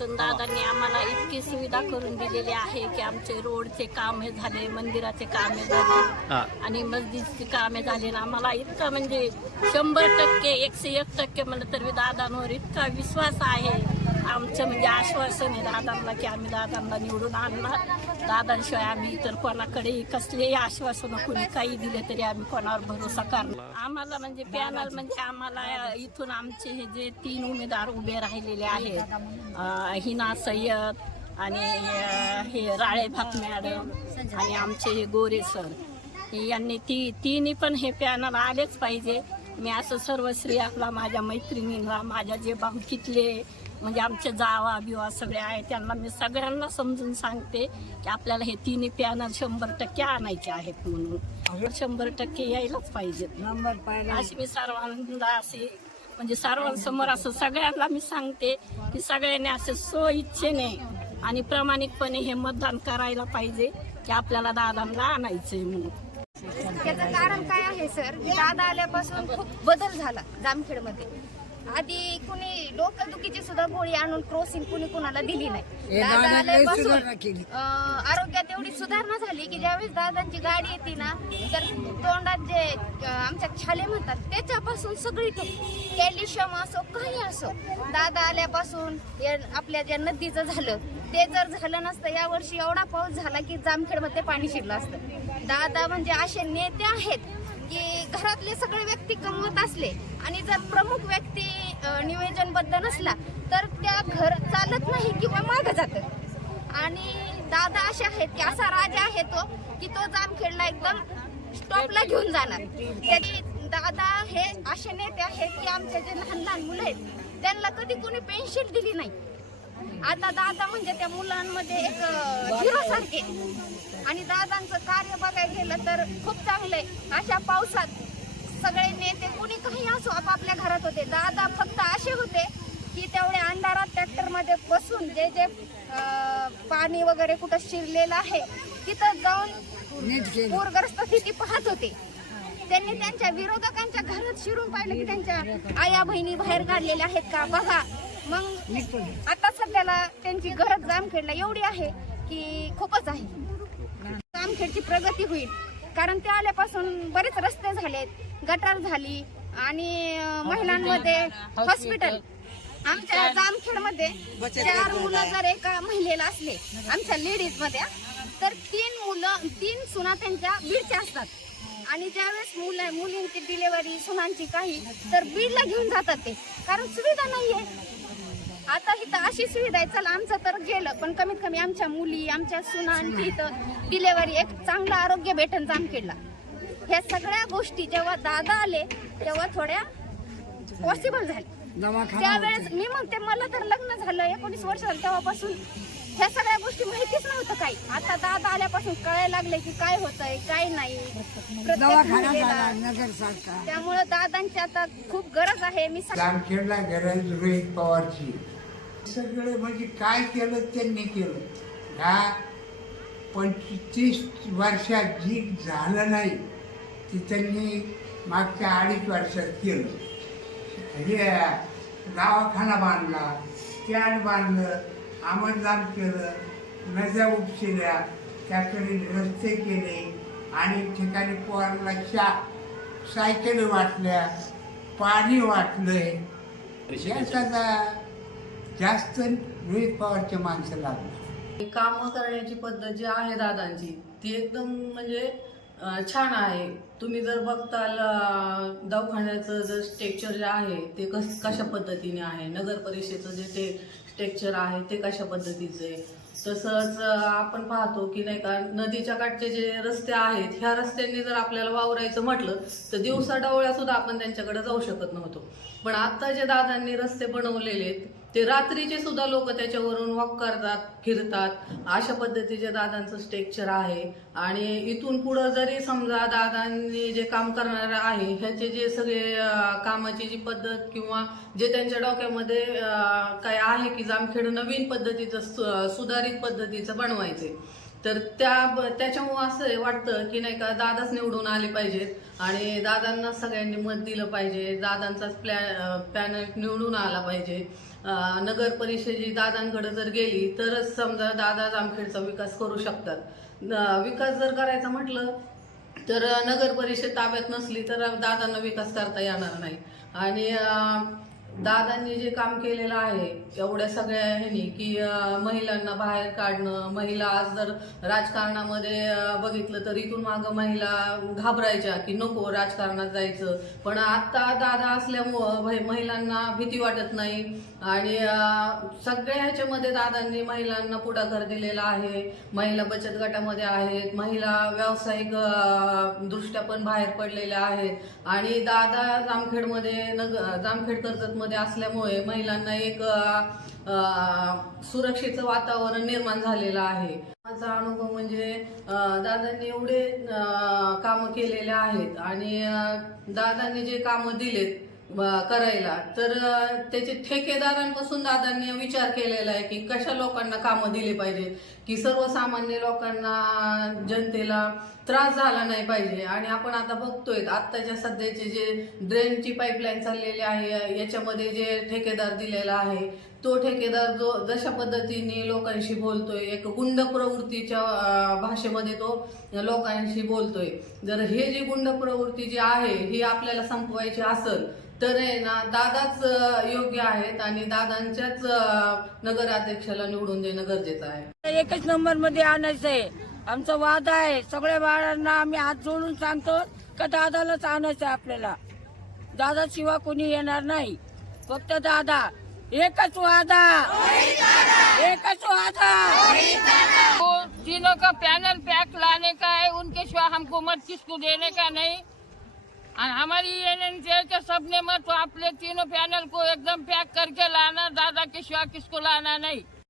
त्यातून दादांनी आम्हाला इतकी सुविधा करून दिलेली आहे की आमचे रोडचे हे झाले मंदिराचे हे झाले आणि आणि काम हे झाले ना आम्हाला इतका म्हणजे शंभर टक्के एकशे एक टक्के म्हणलं तर दादांवर इतका विश्वास आहे आमचं म्हणजे आश्वासन आहे दादांना की आम्ही दादांना निवडून आणणार दादांशिवाय आम्ही इतर कोणाकडे कसलेही आश्वासन कोणी काही दिले तरी आम्ही कोणावर भरोसा करणार आम्हाला म्हणजे पॅनल म्हणजे आम्हाला इथून आमचे हे जे तीन उमेदवार उभे राहिलेले आहेत हिना सय्यद आणि हे राळेभाग मॅडम आणि आमचे हे गोरे सर यांनी ती तिन्ही पण हे पॅनल आलेच पाहिजे मी असं सर्व स्त्रियांना माझ्या मैत्रिणींना माझ्या जे भाऊकीतले म्हणजे आमच्या जावा बिवा सगळे आहे त्यांना मी सगळ्यांना समजून सांगते की आपल्याला हे तिन्ही पॅनल शंभर टक्के आणायचे आहेत म्हणून शंभर टक्के यायलाच पाहिजेत नंबर पाहिजे अशी मी सर्वांना असे म्हणजे सर्वांसमोर असं सगळ्यांना मी सांगते की सगळ्यांनी असे सो इच्छेने आणि प्रामाणिकपणे हे मतदान करायला पाहिजे की आपल्याला दादांना आणायचंय म्हणून त्याचं कारण काय आहे सर दादा आल्यापासून खूप बदल झाला मध्ये आधी कुणी डोकेदुखीची सुद्धा गोळी आणून क्रोसिन कुणी कुणाला दिली नाही दादा आल्यापासून आरोग्यात एवढी सुधारणा झाली की ज्यावेळेस दादांची गाडी येते ना तर तोंडात जे आमच्या छाले म्हणतात त्याच्यापासून सगळी कॅल्शियम असो काही असो दादा आल्यापासून आपल्या ज्या नदीचं झालं ते जर झालं नसतं यावर्षी एवढा पाऊस झाला की जामखेड जामखेडमध्ये पाणी शिरलं असतं दादा म्हणजे असे नेते आहेत की म्हणजे घरातले सगळे व्यक्ती कमवत असले आणि जर प्रमुख व्यक्ती नियोजनबद्ध नसला तर त्या घर चालत नाही किंवा मागं जातं आणि दादा असे आहेत की असा राजा आहे तो की तो जामखेडला एकदम स्टॉपला घेऊन जाणार त्याची दादा हे असे नेते आहेत की आमच्या जे लहान लहान मुलं आहेत त्यांना कधी कोणी पेन्शन दिली नाही आता दादा म्हणजे त्या मुलांमध्ये एक हिरो सारखे आणि दादांचं कार्य बघायला गेलं तर खूप चांगलं आहे अशा पावसात सगळे नेते कुणी काही असो आपापल्या घरात होते दादा फक्त असे होते की तेवढ्या अंधारात ट्रॅक्टरमध्ये बसून जे जे पाणी वगैरे कुठं शिरलेलं आहे तिथं जाऊन पूरग्रस्त स्थिती पाहत होते त्यांनी त्यांच्या विरोधकांच्या घरात शिरून पाहिलं की त्यांच्या आया बहिणी बाहेर काढलेल्या आहेत का बघा मग आपल्याला त्यांची गरज जामखेडला एवढी आहे की खूपच आहे जामखेडची प्रगती होईल कारण ते आल्यापासून बरेच रस्ते झालेत गटार झाली आणि महिलांमध्ये हॉस्पिटल आमच्या जामखेडमध्ये चार मुलं जर एका महिलेला असले आमच्या लेडीज मध्ये तर तीन मुलं तीन सुना त्यांच्या बीडच्या असतात आणि ज्यावेळेस मुलं मुलींची डिलेवरी सुनांची काही तर बीडला घेऊन जातात ते कारण सुविधा नाहीये आता इथं अशी सुविधा आहे चला आमचं तर गेलं पण कमीत कमी आमच्या मुली आमच्या सुनांची इथं डिलेवरी एक चांगलं आरोग्य भेटन जामखेडला ह्या सगळ्या गोष्टी जेव्हा दादा आले तेव्हा थोड्या पॉसिबल झाल्या त्यावेळेस मी म्हणते मला तर लग्न झालं एकोणीस वर्ष झालं तेव्हापासून ह्या सगळ्या गोष्टी माहितीच नव्हतं काही आता दादा आल्यापासून कळायला लागले की काय होतंय काय नाही त्यामुळे दादांची आता खूप गरज आहे मी जामखेडला गरज सगळं म्हणजे काय केलं त्यांनी केलं ह्या पंचवीस वर्षात जी झालं नाही ते त्यांनी मागच्या अडीच वर्षात केलं हे दवाखाना बांधला स्टँड बांधलं आमदान केलं नद्या उपशिल्या त्याकडे रस्ते केले आणि ठिकाणी पोरांना शा सायकली वाटल्या पाणी वाटलं जास्त रोहित माणसाला माणसं लागली कामं करण्याची पद्धत जी आहे दादांची ती एकदम म्हणजे छान आहे तुम्ही जर बघताल दवाखान्याचं जर स्ट्रक्चर जे आहे ते कस कशा पद्धतीने आहे नगर परिषदेचं जे ते स्ट्रक्चर आहे ते कशा पद्धतीचं आहे तसंच आपण पाहतो की नाही का नदीच्या काठचे जे रस्ते आहेत ह्या रस्त्यांनी जर आपल्याला वावरायचं म्हटलं तर दिवसा डवळ्यासुद्धा सुद्धा आपण त्यांच्याकडे जाऊ शकत नव्हतो पण आत्ता जे दादांनी रस्ते बनवलेले आहेत ते रात्रीचे सुद्धा लोक त्याच्यावरून वॉक करतात फिरतात अशा पद्धतीचे दादांचं स्ट्रेक्चर आहे आणि इथून पुढं जरी समजा दादांनी जे काम करणार आहे ह्याचे जे सगळे कामाची जी पद्धत किंवा जे त्यांच्या डोक्यामध्ये काय आहे की जामखेड नवीन पद्धतीचं सुधारित पद्धतीचं बनवायचे तर त्या त्याच्यामुळं असं वाटतं की नाही का दादाच निवडून आले पाहिजेत आणि दादांना सगळ्यांनी मत दिलं पाहिजे दादांचाच प्लॅ पॅनल निवडून आला पाहिजे नगर परिषद दादांकडे जर गेली तरच समजा दादा जामखेडचा विकास करू शकतात विकास जर करायचा म्हटलं तर नगर परिषद ताब्यात नसली तर दादांना विकास करता येणार नाही आणि दादांनी जे काम केलेलं आहे एवढ्या सगळ्या ह्यानी की महिलांना बाहेर काढणं महिला आज जर राजकारणामध्ये बघितलं तर इथून मागं महिला घाबरायच्या की नको राजकारणात जायचं पण आत्ता दादा असल्यामुळं महिलांना भीती वाटत नाही आणि सगळ्या ह्याच्यामध्ये दादांनी महिलांना पुढाकार दिलेला आहे महिला बचत गटामध्ये आहेत महिला व्यावसायिक दृष्ट्या पण बाहेर पडलेल्या आहेत आणि दादा जामखेडमध्ये नग जामखेड करतात मध्ये असल्यामुळे महिलांना एक सुरक्षेचं वातावरण निर्माण झालेलं आहे माझा अनुभव म्हणजे दादांनी एवढे काम केलेले आहेत आणि दादांनी जे काम दिलेत करायला तर त्याचे ठेकेदारांपासून दादांनी विचार केलेला आहे की कशा लोकांना कामं दिली पाहिजे की सर्वसामान्य लोकांना जनतेला त्रास झाला नाही पाहिजे आणि आपण आता बघतोय आत्ताच्या सध्याचे जे ड्रेनची पाईपलाईन चाललेली आहे याच्यामध्ये जे ठेकेदार दिलेला आहे तो ठेकेदार जो जशा पद्धतीने लोकांशी बोलतोय एक गुंड प्रवृत्तीच्या भाषेमध्ये तो लोकांशी बोलतोय जर हे जी गुंड प्रवृत्ती जी आहे ही आपल्याला संपवायची असेल तर आहे ना दादाच योग्य आहेत आणि दादांच्याच नगराध्यक्षाला निवडून देणं गरजेचं आहे एकच नंबर मध्ये आणायचं आहे आमचा वाद आहे सगळ्या बाळांना आम्ही हात जोडून सांगतो का दादालाच आणायचं आहे आपल्याला दादा शिवाय कोणी येणार नाही फक्त दादा एकच वादा एकच वादा हो, जिनों का पैनल पैक लाने का है उनके सिवा हमको मत किसको देने का नहीं आणि हमारी एजेंसी के सबने मत तो आपले तीनों पैनल को एकदम पैक करके लाना दादा किशवा किसको लाना नहीं